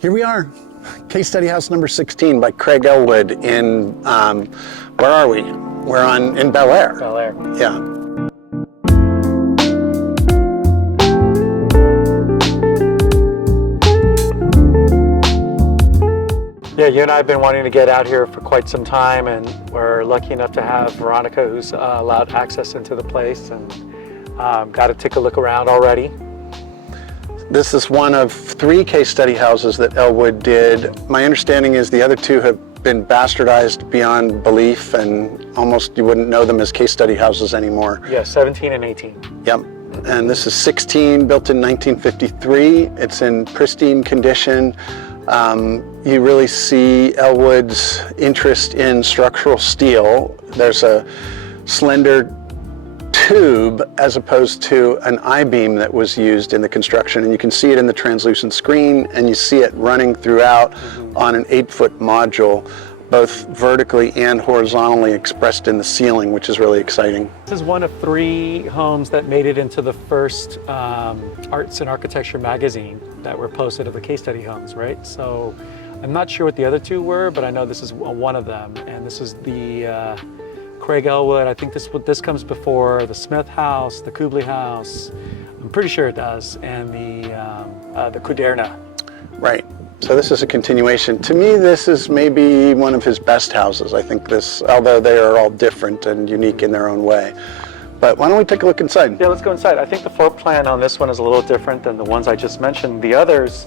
Here we are, case study house number 16 by Craig Ellwood in, where are we? We're in Bel Air. Bel Air. Yeah. Yeah, you and I have been wanting to get out here for quite some time, and we're lucky enough to have Veronica, who's allowed access into the place, and got to take a look around already. This is one of 3 case study houses that Ellwood did. My understanding is the other 2 have been bastardized beyond belief, and almost you wouldn't know them as case study houses anymore. Yeah, 17 and 18. Yep. And this is 16, built in 1953. It's in pristine condition. You really see Ellwood's interest in structural steel. There's a slender tube as opposed to an I-beam that was used in the construction, and you can see it in the translucent screen, and you see it running throughout on an 8-foot module, both vertically and horizontally expressed in the ceiling, which is really exciting. This is one of 3 homes that made it into the first Arts and Architecture magazine that were posted of the case study homes, right? So I'm not sure what the other 2 were, but I know this is one of them, and this is the Craig Ellwood. I think this comes before the Smith House, the Kublai House. I'm pretty sure it does, and the Kuderna. Right. So this is a continuation. To me, this is maybe one of his best houses. I think this, although they are all different and unique in their own way. But why don't we take a look inside? Yeah, let's go inside. I think the floor plan on this one is a little different than the ones I just mentioned. The others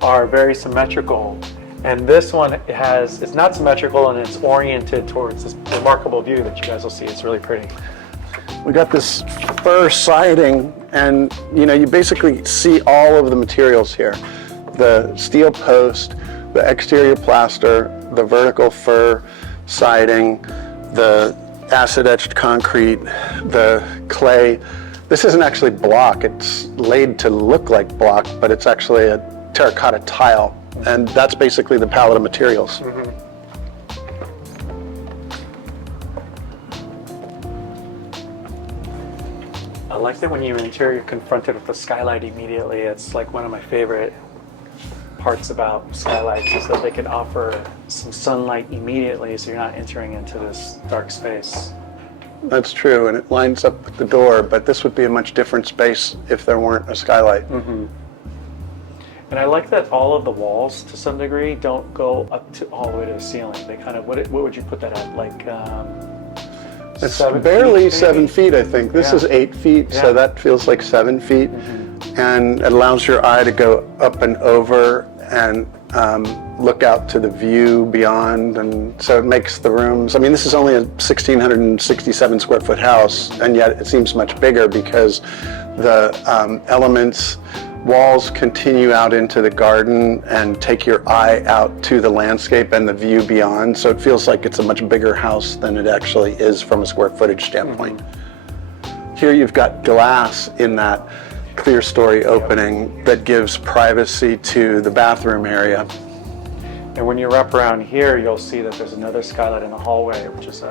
are very symmetrical. And this one it's not symmetrical, and it's oriented towards this remarkable view that you guys will see. It's really pretty. We got this fir siding, and you basically see all of the materials here. The steel post, the exterior plaster, the vertical fir siding, the acid etched concrete, the clay. This isn't actually block. It's laid to look like block, but it's actually a terracotta tile. And that's basically the palette of materials. I like that when you enter, you're confronted with the skylight immediately. It's like one of my favorite parts about skylights is that they can offer some sunlight immediately, so you're not entering into this dark space. That's true, and it lines up with the door, but this would be a much different space if there weren't a skylight. And I like that all of the walls, to some degree, don't go up to all the way to the ceiling. They kind of, what would you put that at? Like, it's barely 7 feet, I think. This is 8 feet, so that feels like 7 feet. And it allows your eye to go up and over and look out to the view beyond. And so it makes the rooms, I mean, this is only a 1,667 square foot house, and yet it seems much bigger because the walls continue out into the garden and take your eye out to the landscape and the view beyond. So it feels like it's a much bigger house than it actually is from a square footage standpoint. Here you've got glass in that clear story opening that gives privacy to the bathroom area. And when you wrap around here, you'll see that there's another skylight in the hallway, which is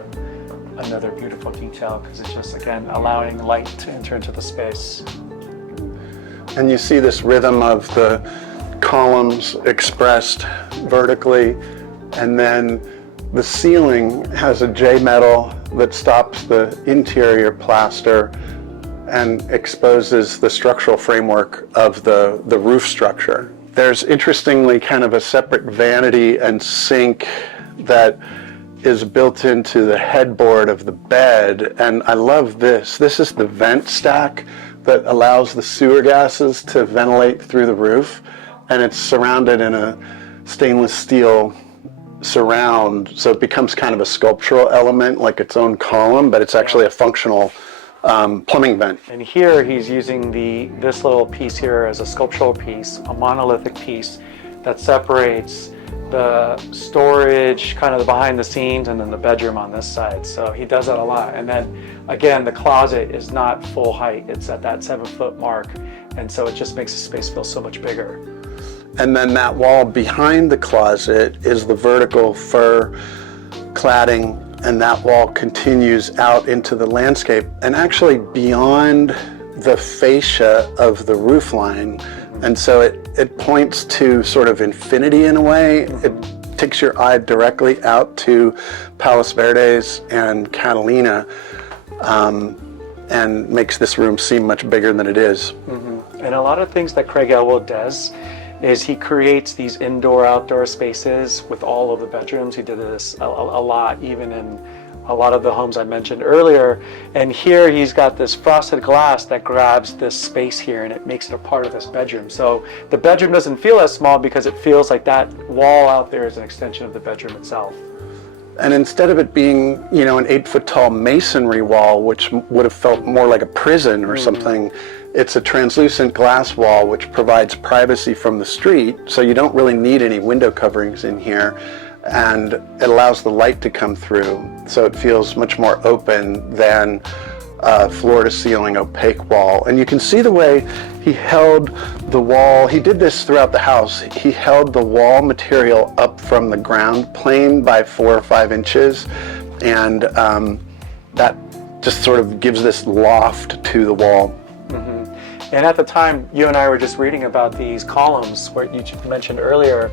another beautiful detail, because it's just, again, allowing light to enter into the space. And you see this rhythm of the columns expressed vertically, and then the ceiling has a J-metal that stops the interior plaster and exposes the structural framework of the roof structure. There's interestingly kind of a separate vanity and sink that is built into the headboard of the bed, and I love this. This is the vent stack that allows the sewer gases to ventilate through the roof, and it's surrounded in a stainless steel surround, so it becomes kind of a sculptural element, like its own column, but it's actually a functional plumbing vent. And here he's using this little piece here as a sculptural piece, a monolithic piece that separates the storage, kind of the behind the scenes, and then the bedroom on this side. So he does that a lot. And then again, the closet is not full height. It's at that 7-foot mark. And so it just makes the space feel so much bigger. And then that wall behind the closet is the vertical fir cladding, and that wall continues out into the landscape and actually beyond the fascia of the roof line. And so it it points to sort of infinity in a way. It takes your eye directly out to Palos Verdes and Catalina, and makes this room seem much bigger than it is. And a lot of things that Craig Ellwood does is he creates these indoor-outdoor spaces with all of the bedrooms. He did this a lot, even in a lot of the homes I mentioned earlier. And here he's got this frosted glass that grabs this space here and it makes it a part of this bedroom. So the bedroom doesn't feel as small because it feels like that wall out there is an extension of the bedroom itself. And instead of it being, you know, an 8-foot tall masonry wall, which would have felt more like a prison or something, it's a translucent glass wall which provides privacy from the street, so you don't really need any window coverings in here, and it allows the light to come through, so it feels much more open than a floor-to-ceiling opaque wall. And you can see the way he held the wall. He did this throughout the house. He held the wall material up from the ground plane by 4 or 5 inches, and that just sort of gives this loft to the wall. And at the time, you and I were just reading about these columns, where you mentioned earlier,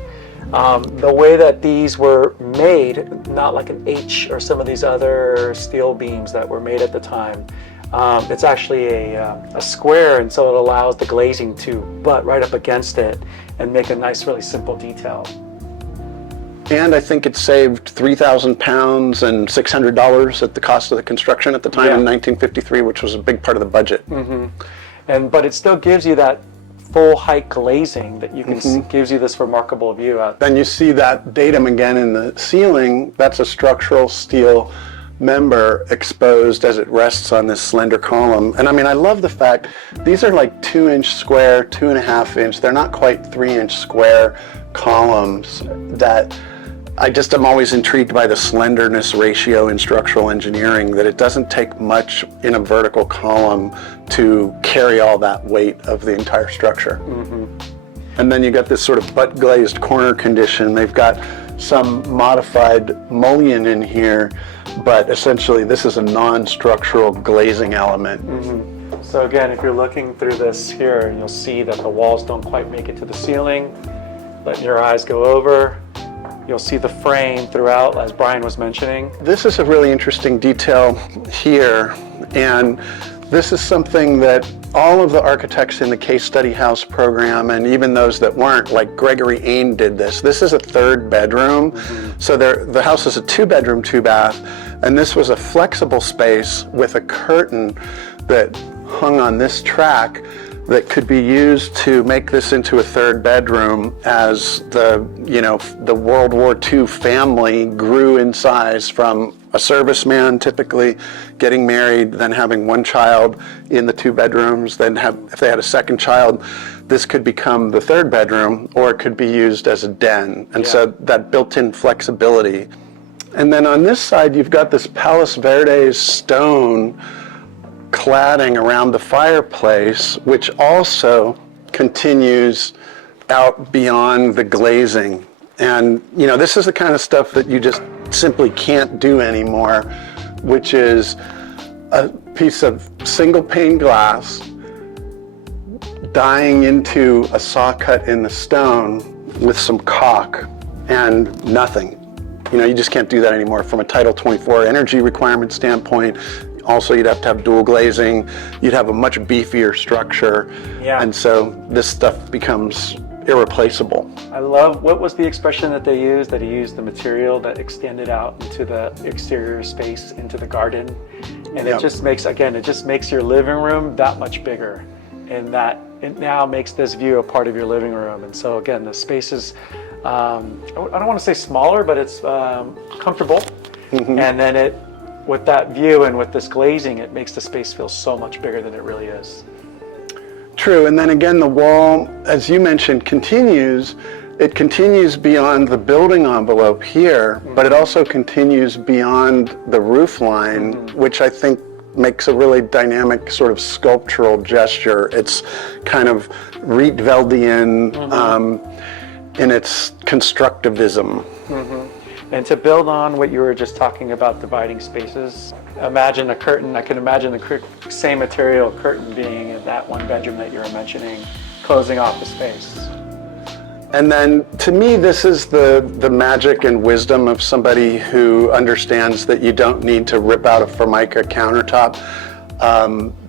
the way that these were made, not like an H or some of these other steel beams that were made at the time. It's actually a square, and so it allows the glazing to butt right up against it and make a nice, really simple detail. And I think it saved 3,000 pounds and $600 at the cost of the construction at the time in 1953, which was a big part of the budget. But it still gives you that full height glazing that you can see, gives you this remarkable view out. Then you see that datum again in the ceiling. That's a structural steel member exposed as it rests on this slender column. And I mean, I love the fact these are like 2-inch square, 2.5 inch. They're not quite 3-inch square columns that I'm always intrigued by the slenderness ratio in structural engineering, that it doesn't take much in a vertical column to carry all that weight of the entire structure. And then you got this sort of butt glazed corner condition. They've got some modified mullion in here, but essentially this is a non-structural glazing element. So again, if you're looking through this here, you'll see that the walls don't quite make it to the ceiling. Letting your eyes go over. You'll see the frame throughout, as Brian was mentioning. This is a really interesting detail here, and this is something that all of the architects in the Case Study House program, and even those that weren't, like Gregory Ain did this. This is a 3rd bedroom. So the house is a 2-bedroom, 2-bath, and this was a flexible space with a curtain that hung on this track that could be used to make this into a 3rd bedroom as the World War II family grew in size, from a serviceman typically getting married, then having 1 child in the 2 bedrooms, then if they had a 2nd child, this could become the 3rd bedroom, or it could be used as a den. And so that built-in flexibility. And then on this side, you've got this Palos Verdes stone cladding around the fireplace, which also continues out beyond the glazing. And this is the kind of stuff that you just simply can't do anymore, which is a piece of single pane glass dying into a saw cut in the stone with some caulk and nothing. You just can't do that anymore from a Title 24 energy requirement standpoint. Also, you'd have to have dual glazing. You'd have a much beefier structure. And so this stuff becomes irreplaceable. I love, what was the expression that they used? That he used the material that extended out into the exterior space, into the garden. And it just makes, again, it just makes your living room that much bigger. And that it now makes this view a part of your living room. And so again, the space is, I don't want to say smaller, but it's comfortable. And then with that view and with this glazing, it makes the space feel so much bigger than it really is. True, and then again, the wall, as you mentioned, continues beyond the building envelope here, but it also continues beyond the roof line, which I think makes a really dynamic sort of sculptural gesture. It's kind of Rietveldian in its constructivism. And to build on what you were just talking about, dividing spaces, imagine a curtain. I can imagine the same material curtain being in that 1 bedroom that you were mentioning, closing off the space. And then to me, this is the magic and wisdom of somebody who understands that you don't need to rip out a Formica countertop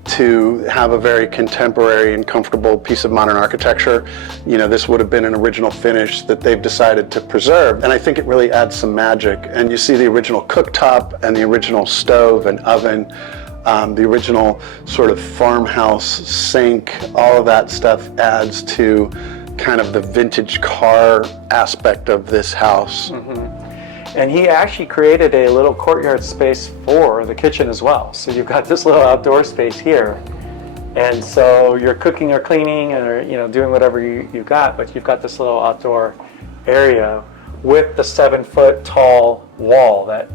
to have a very contemporary and comfortable piece of modern architecture. You know, this would have been an original finish that they've decided to preserve. And I think it really adds some magic. And you see the original cooktop and the original stove and oven, the original sort of farmhouse sink, all of that stuff adds to kind of the vintage car aspect of this house. And he actually created a little courtyard space for the kitchen as well. So you've got this little outdoor space here. And so you're cooking or cleaning or doing whatever you've got, but you've got this little outdoor area with the 7-foot tall wall that,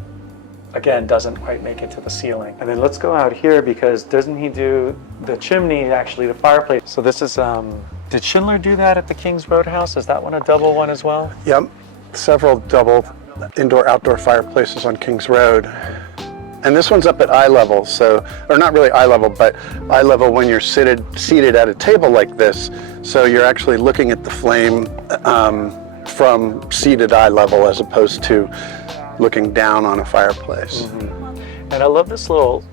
again, doesn't quite make it to the ceiling. And then let's go out here, because doesn't he do the chimney, actually, the fireplace? So this is, did Schindler do that at the King's Roadhouse? Is that one a double one as well? Yep, several double indoor-outdoor fireplaces on King's Road. And this one's up at eye level, so, or not really eye level, but eye level when you're seated at a table like this. So you're actually looking at the flame from seated eye level as opposed to looking down on a fireplace. And I love this little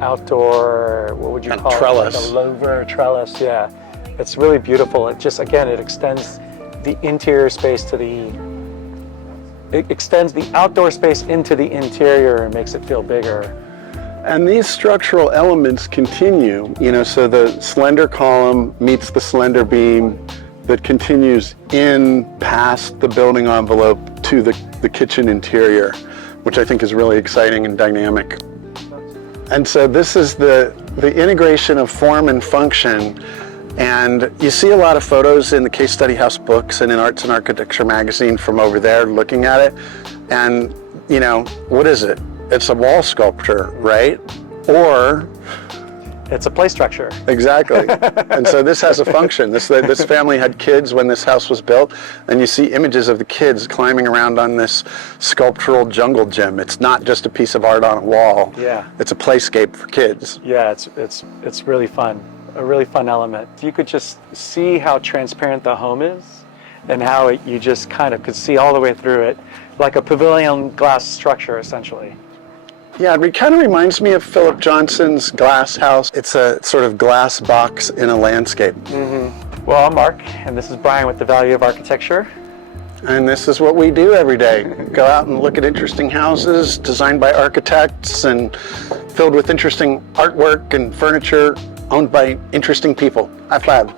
outdoor, what would you call trellis. it? Like a louver trellis, yeah. It's really beautiful. It just, again, it extends the interior space to it extends the outdoor space into the interior and makes it feel bigger. And these structural elements continue, so the slender column meets the slender beam that continues in past the building envelope to the kitchen interior, which I think is really exciting and dynamic. And so this is the integration of form and function. And you see a lot of photos in the Case Study House books and in Arts and Architecture magazine from over there looking at it. And, what is it? It's a wall sculpture, right? Or it's a play structure. Exactly. And so this has a function. This family had kids when this house was built, and you see images of the kids climbing around on this sculptural jungle gym. It's not just a piece of art on a wall. Yeah. It's a playscape for kids. Yeah, it's really fun. A really fun element. You could just see how transparent the home is and how you just kind of could see all the way through it, like a pavilion glass structure, essentially. Yeah, it kind of reminds me of Philip Johnson's glass house. It's a sort of glass box in a landscape. Well, I'm Mark, and this is Brian with The Value of Architecture. And this is what we do every day. Go out and look at interesting houses designed by architects and filled with interesting artwork and furniture owned by interesting people. High five.